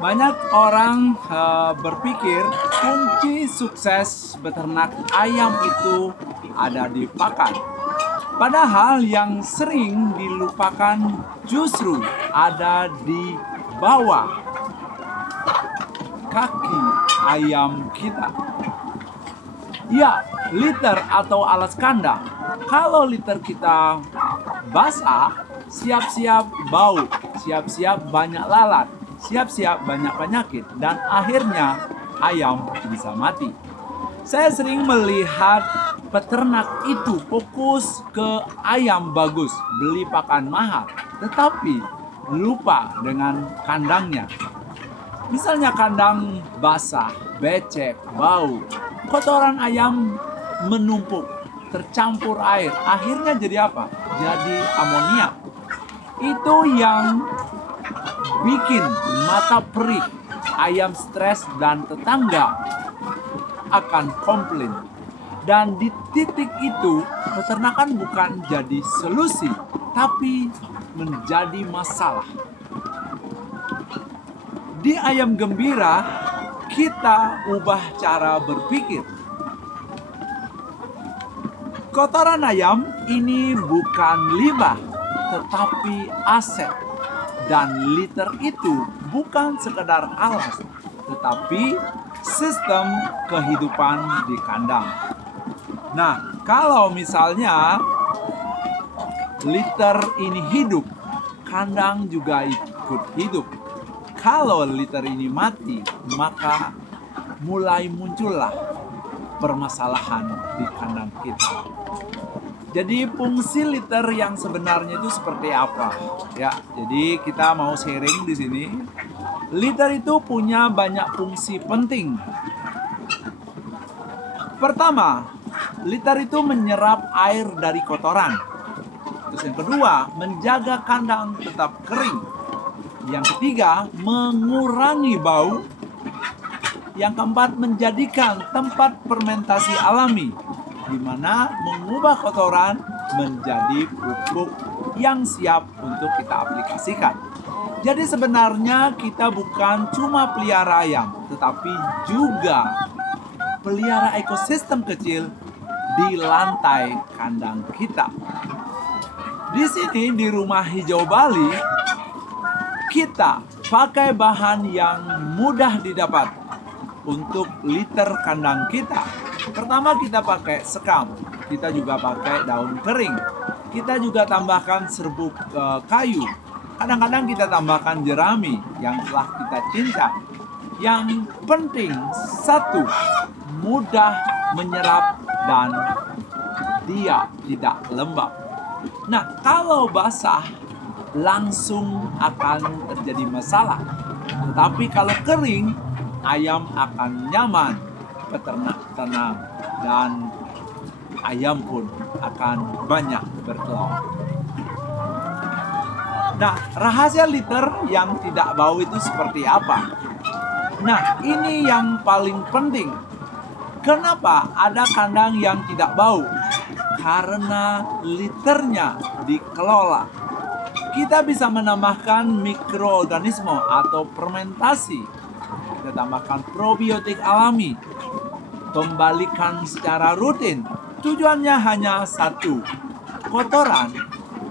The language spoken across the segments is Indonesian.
Banyak orang berpikir kunci sukses beternak ayam itu ada di pakan. Padahal yang sering dilupakan justru ada di bawah kaki ayam kita. Ya, liter atau alas kandang. Kalau liter kita basah, siap-siap bau, siap-siap banyak lalat, siap-siap banyak penyakit, dan akhirnya ayam bisa mati. Saya sering melihat peternak itu fokus ke ayam bagus, beli pakan mahal, tetapi lupa dengan kandangnya. Misalnya kandang basah, becek, bau, kotoran ayam menumpuk, tercampur air. Akhirnya jadi apa? Jadi amonia. Itu yang bikin mata perih, ayam stres, dan tetangga akan komplain. Dan di titik itu, peternakan bukan jadi solusi, tapi menjadi masalah. Di ayam gembira, kita ubah cara berpikir. Kotoran ayam ini bukan limbah, tetapi aset. Dan liter itu bukan sekedar alas, tetapi sistem kehidupan di kandang. Nah, kalau misalnya liter ini hidup, kandang juga ikut hidup. Kalau liter ini mati, maka mulai muncullah permasalahan di kandang kita. Jadi fungsi liter yang sebenarnya itu seperti apa? Ya, jadi kita mau sharing di sini. Liter itu punya banyak fungsi penting. Pertama, liter itu menyerap air dari kotoran. Terus yang kedua, menjaga kandang tetap kering. Yang ketiga, mengurangi bau. Yang keempat, menjadikan tempat fermentasi alami, di mana mengubah kotoran menjadi pupuk yang siap untuk kita aplikasikan. Jadi sebenarnya kita bukan cuma pelihara ayam, tetapi juga pelihara ekosistem kecil di lantai kandang kita. Di sini di Rumah Hijau Bali, kita pakai bahan yang mudah didapat untuk liter kandang kita. Pertama kita pakai sekam, kita juga pakai daun kering, kita juga tambahkan serbuk kayu. Kadang-kadang kita tambahkan jerami yang telah kita cincang. Yang penting satu, mudah menyerap dan dia tidak lembab. Nah, kalau basah langsung akan terjadi masalah. Tetapi kalau kering, ayam akan nyaman, peternak tenang, dan ayam pun akan banyak bertelur. Nah, rahasia liter yang tidak bau itu seperti apa? Nah, ini yang paling penting. Kenapa ada kandang yang tidak bau? Karena liternya dikelola. Kita bisa menambahkan mikroorganisme atau fermentasi. Kita tambahkan probiotik alami. Pembalikan secara rutin. Tujuannya hanya satu. Kotoran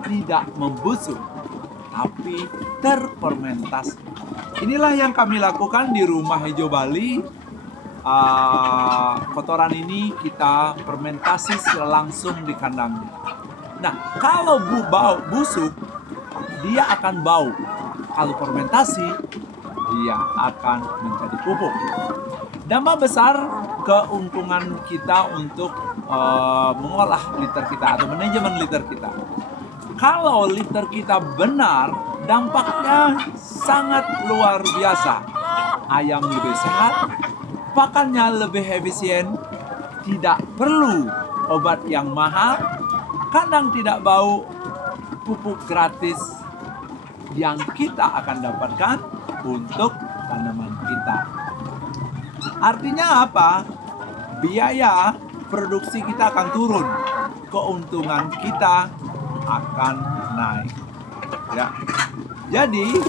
tidak membusuk, tapi terfermentasi. Inilah yang kami lakukan di Rumah Hijau Bali. Kotoran ini kita fermentasi langsung di kandangnya. Nah, kalau bau busuk, dia akan bau. Kalau fermentasi, dia akan menjadi pupuk. Dampak besar keuntungan kita untuk mengolah liter kita atau manajemen liter kita. Kalau liter kita benar, dampaknya sangat luar biasa. Ayam lebih sehat, pakannya lebih efisien, tidak perlu obat yang mahal, kandang tidak bau, pupuk gratis yang kita akan dapatkan untuk tanaman kita. Artinya apa? Biaya produksi kita akan turun, keuntungan kita akan naik. Ya. Jadi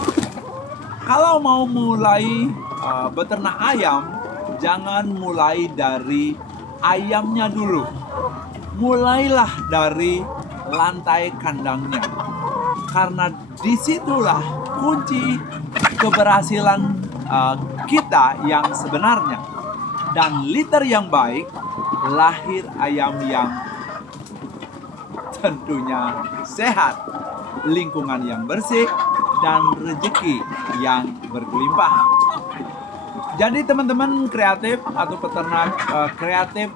Kalau mau mulai beternak ayam, jangan mulai dari ayamnya dulu. Mulailah dari lantai kandangnya. Karena disitulah kunci keberhasilan kita yang sebenarnya. Dan litter yang baik, lahir ayam yang tentunya sehat, lingkungan yang bersih, dan rezeki yang berlimpah. Jadi teman-teman kreatif atau peternak kreatif,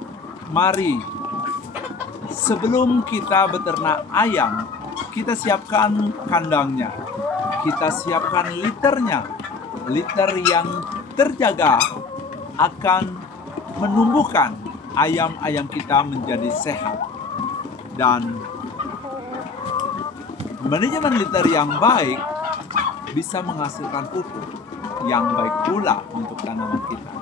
mari sebelum kita beternak ayam, kita siapkan kandangnya, kita siapkan liternya. Liter yang terjaga akan menumbuhkan ayam-ayam kita menjadi sehat. Dan manajemen liter yang baik bisa menghasilkan pupuk yang baik pula untuk tanaman kita.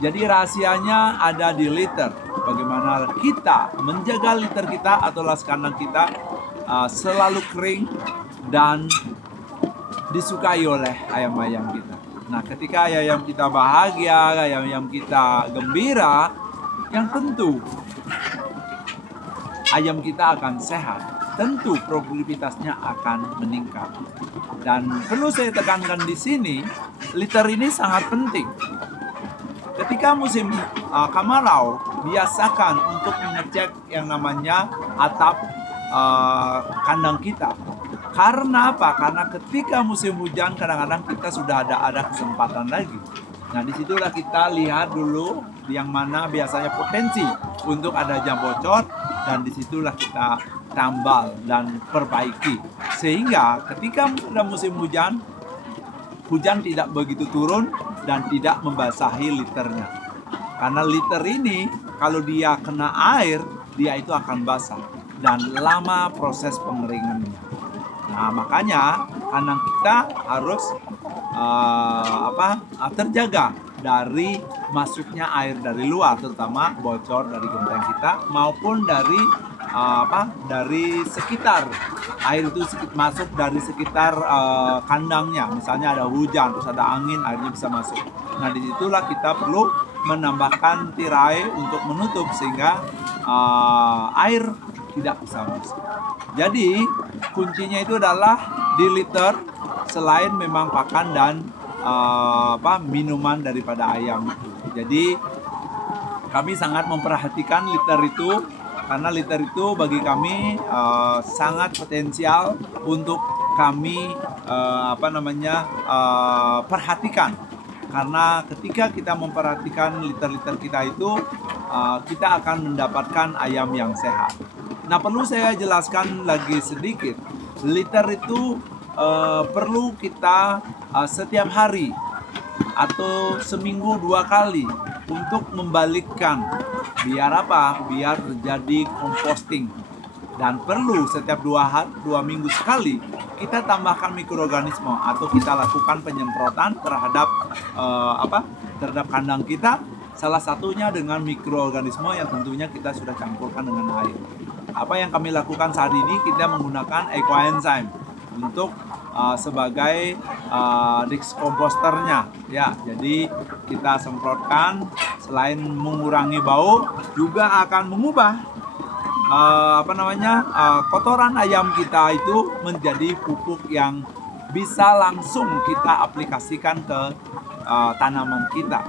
Jadi rahasianya ada di liter. Bagaimana kita menjaga liter kita atau las kandang kita selalu kering dan disukai oleh ayam-ayam kita. Nah, ketika ayam kita bahagia, ayam kita gembira, yang tentu ayam kita akan sehat. Tentu produktivitasnya akan meningkat. Dan perlu saya tekankan di sini, liter ini sangat penting. Ketika musim kemarau, biasakan untuk mengecek yang namanya atap kandang kita. Karena apa? Karena ketika musim hujan kadang-kadang kita sudah ada kesempatan lagi. Nah, disitulah kita lihat dulu yang mana biasanya potensi untuk ada jam bocor, dan disitulah kita tambal dan perbaiki. Sehingga ketika ada musim hujan, hujan tidak begitu turun dan tidak membasahi liternya. Karena liter ini kalau dia kena air, dia itu akan basah dan lama proses pengeringannya. Nah, makanya kandang kita harus terjaga dari masuknya air dari luar, terutama bocor dari genteng kita maupun dari dari sekitar. Air itu masuk dari sekitar kandangnya. Misalnya ada hujan, terus ada angin, airnya bisa masuk. Nah, disitulah kita perlu menambahkan tirai untuk menutup sehingga air tidak bisa masuk. Jadi kuncinya itu adalah di liter, selain memang pakan dan minuman daripada ayam. Jadi kami sangat memperhatikan liter itu, karena liter itu bagi kami sangat potensial untuk kami perhatikan. Karena ketika kita memperhatikan liter-liter kita itu, kita akan mendapatkan ayam yang sehat. Nah, perlu saya jelaskan lagi sedikit. Liter itu perlu kita setiap hari atau seminggu 2 kali untuk membalikkan. Biar apa? Biar terjadi composting. Dan perlu setiap 2 minggu sekali kita tambahkan mikroorganisme atau kita lakukan penyemprotan terhadap terhadap kandang kita. Salah satunya dengan mikroorganisme yang tentunya kita sudah campurkan dengan air. Apa yang kami lakukan saat ini, kita menggunakan ecoenzyme untuk sebagai diskomposternya, ya. Jadi kita semprotkan, selain mengurangi bau, juga akan mengubah kotoran ayam kita itu menjadi pupuk yang bisa langsung kita aplikasikan ke tanaman kita.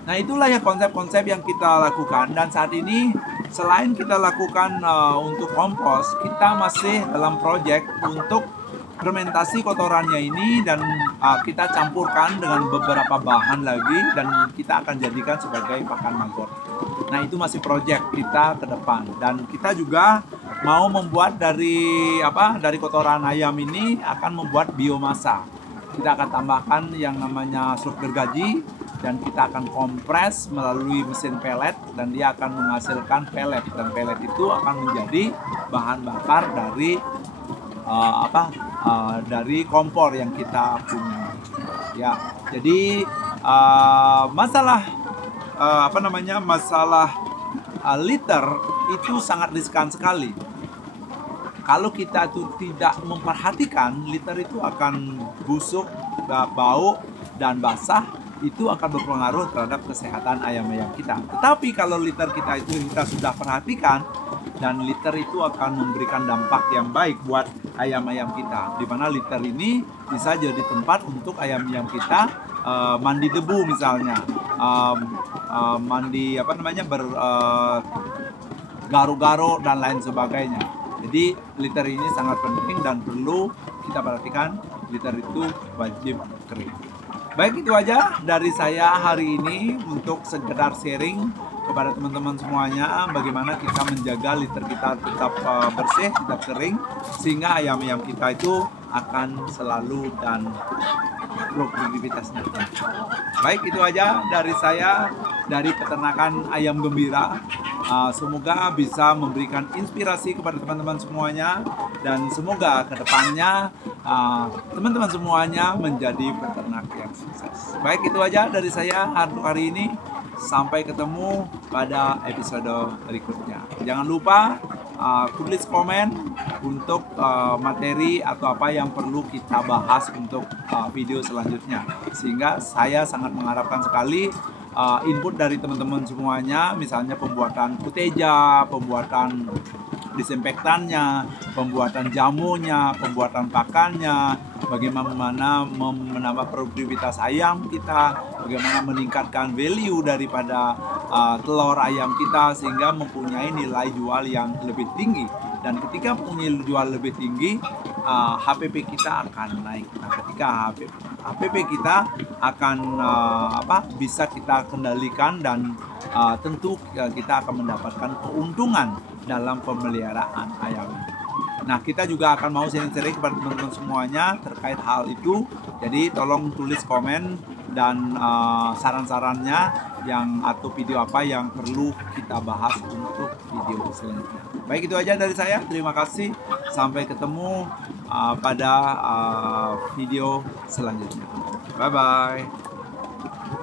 Nah, itulah ya konsep-konsep yang kita lakukan. Dan saat ini selain kita lakukan untuk kompos, kita masih dalam proyek untuk fermentasi kotorannya ini, dan kita campurkan dengan beberapa bahan lagi dan kita akan jadikan sebagai pakan maggot. Nah, itu masih proyek kita ke depan, dan kita juga mau membuat dari kotoran ayam ini akan membuat biomasa. Kita akan tambahkan yang namanya slug gergaji, dan kita akan kompres melalui mesin pelet, dan dia akan menghasilkan pelet, dan pelet itu akan menjadi bahan bakar dari dari kompor yang kita punya. Ya, jadi masalah liter itu sangat riskan sekali. kalau kita itu tidak memperhatikan, liter itu akan busuk, bau, dan basah. Itu akan berpengaruh terhadap kesehatan ayam-ayam kita. Tetapi kalau liter kita sudah perhatikan, dan liter itu akan memberikan dampak yang baik buat ayam-ayam kita. Di mana liter ini bisa jadi tempat untuk ayam-ayam kita mandi debu misalnya, mandi garu-garu dan lain sebagainya. Jadi liter ini sangat penting dan perlu kita perhatikan. Liter itu wajib kering. Baik, itu aja dari saya hari ini untuk sekedar sharing kepada teman-teman semuanya bagaimana kita menjaga liter kita tetap bersih, tetap kering, sehingga ayam-ayam kita itu akan selalu dan produktivitasnya. Baik, itu aja dari saya dari peternakan ayam gembira. Semoga bisa memberikan inspirasi kepada teman-teman semuanya, dan semoga kedepannya teman-teman semuanya menjadi peternak yang sukses. Baik, itu aja dari saya untuk hari ini. Sampai ketemu pada episode berikutnya. Jangan lupa tulis komen untuk materi atau apa yang perlu kita bahas untuk video selanjutnya. Sehingga saya sangat mengharapkan sekali input dari teman-teman semuanya, misalnya pembuatan kuteja, pembuatan disinfektannya, pembuatan jamunya, pembuatan pakannya, bagaimana menambah produktivitas ayam kita, bagaimana meningkatkan value daripada telur ayam kita sehingga mempunyai nilai jual yang lebih tinggi. Dan ketika punya jual lebih tinggi, HPP kita akan naik. Nah, ketika HPP kita akan bisa kita kendalikan, dan tentu kita akan mendapatkan keuntungan dalam pemeliharaan ayam. Nah, kita juga akan mau sharing-sharing kepada teman-teman semuanya terkait hal itu. Jadi tolong tulis komen dan saran-sarannya atau video apa yang perlu kita bahas untuk video selanjutnya. Baik, itu aja dari saya. Terima kasih. Sampai ketemu pada video selanjutnya. Bye-bye.